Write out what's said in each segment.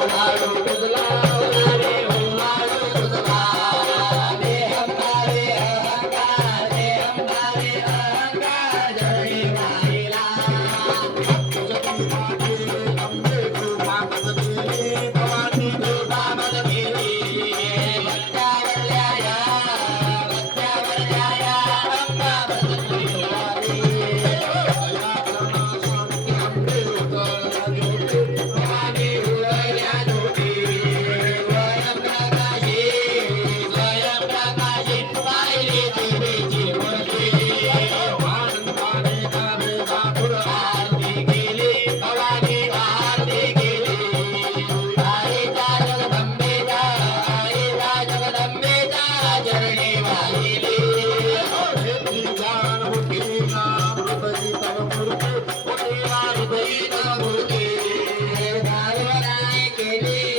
కుమారుడు కుదులా baby.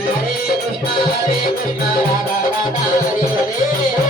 Hare Krishna, Hare Krishna, Radha Radha, Hare Hare.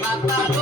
Bata no